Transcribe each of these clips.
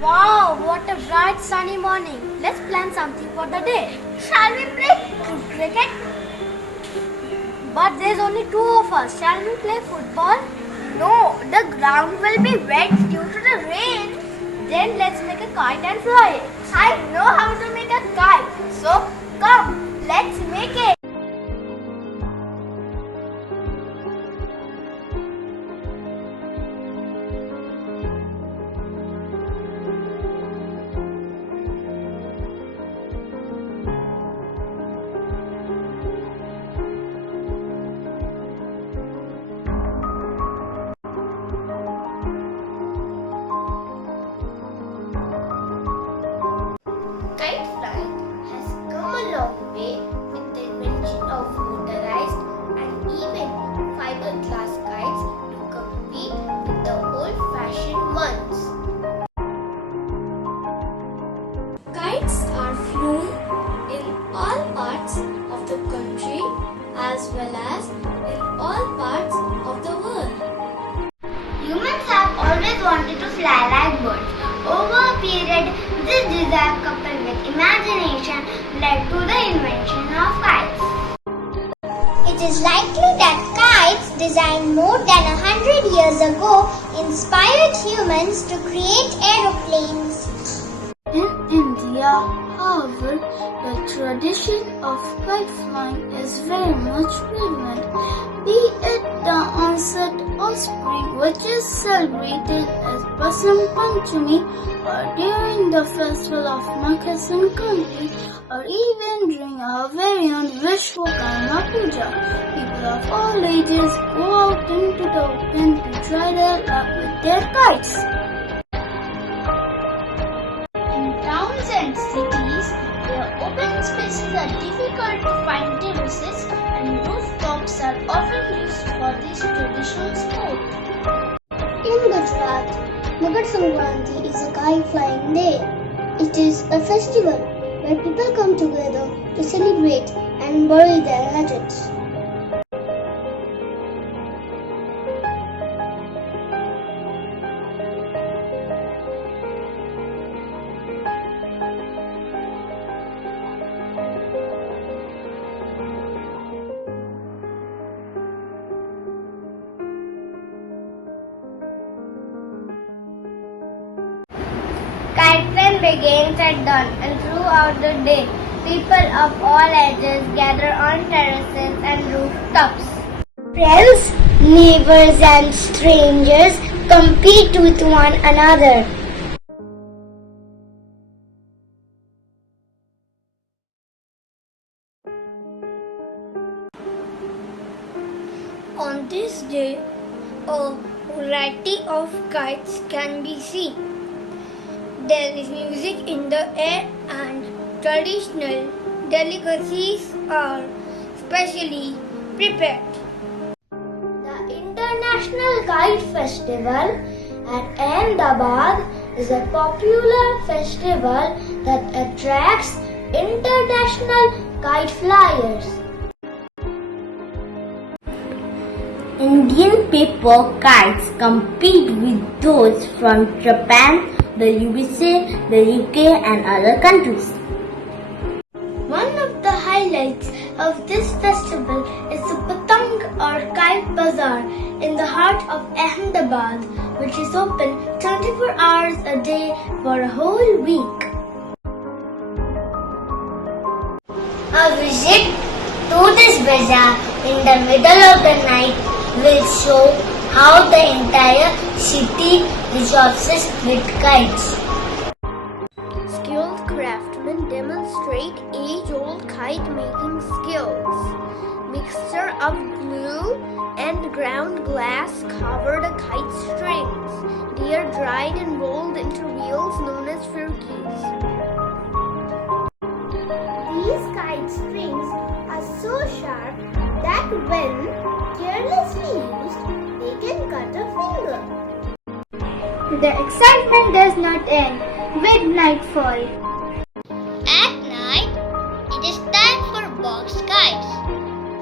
Wow, what a bright sunny morning. Let's plan something for the day. Shall we play cricket? But there's only two of us. Shall we play football? No, the ground will be wet due to the rain. Then let's make a kite and fly it. I know how to make a kite. So come, let's make it. Kite flying has come a long way with the invention of motorized and even fiberglass kites to compete with the old-fashioned ones. Kites are flown in all parts of the country as well as in all parts of the world. Humans have always wanted to fly like birds. Over a period, this desire coupled with imagination led to the invention of kites. It is likely that kites designed more than 100 years ago inspired humans to create aeroplanes. In India, however, the tradition of kite flying is very much prevalent, be it the onset of spring, which is celebrated as Basant Panchami, or during the festival of Makar Sankranti, or even during our very own Vishwakarma Puja. People of all ages go out into the open to try their luck with their kites. In towns and cities, where open spaces are difficult to find terraces and rooftops are often used for this traditional sport. In Gujarat, Makar Sankranti is a kite flying day. It is a festival where people come together to celebrate and bury their hatchets. Kite flying begins at dawn and throughout the day, people of all ages gather on terraces and rooftops. Friends, neighbors and strangers compete with one another. On this day, a variety of kites can be seen. There is music in the air and traditional delicacies are specially prepared. The International Kite Festival at Ahmedabad is a popular festival that attracts international kite flyers. Indian paper kites compete with those from Japan, the USA, the UK and other countries. One of the highlights of this festival is the Patang or Kite Bazaar in the heart of Ahmedabad, which is open 24 hours a day for a whole week. A visit to this bazaar in the middle of the night will show how the entire city rejoices with kites. Skilled craftsmen demonstrate age-old kite-making skills. Mixture of glue and ground glass cover the kite strings. They are dried and rolled into reels known as firkis. These kite strings are so sharp that when carelessly used, they can cut a finger. The excitement does not end with nightfall. At night, it is time for box kites,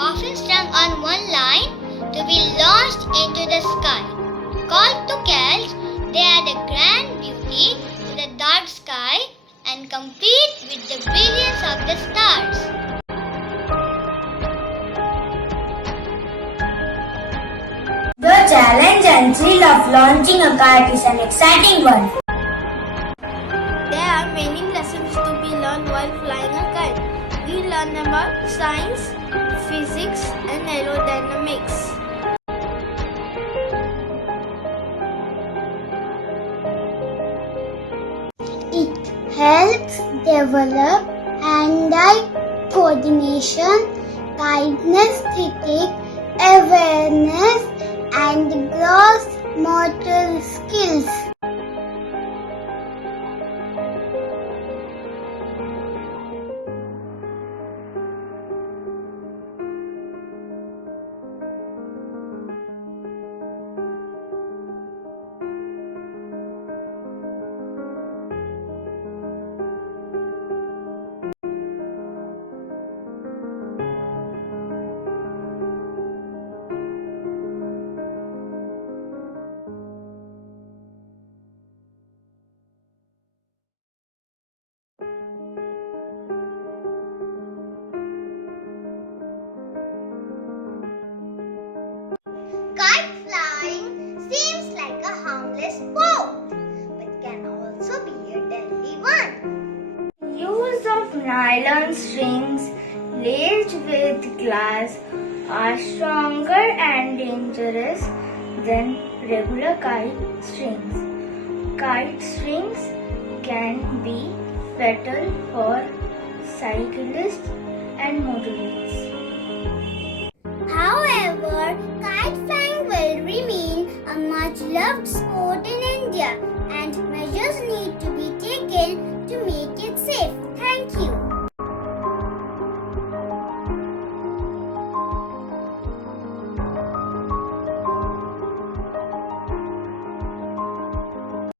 often strung on one line to be launched into the sky. Called to catch, they add a grand beauty to the launching a kite is an exciting one. There are many lessons to be learned while flying a kite. We learn about science, physics, and aerodynamics. It helps develop hand-eye coordination, kinesthetic awareness, and gross motor skills. Kite flying seems like a harmless sport, but can also be a deadly one. Use of nylon strings laced with glass are stronger and dangerous than regular kite strings. Kite strings can be fatal for cyclists and motorists. However, kite flying will remain a much loved sport in India, and measures need to be taken to make it safe.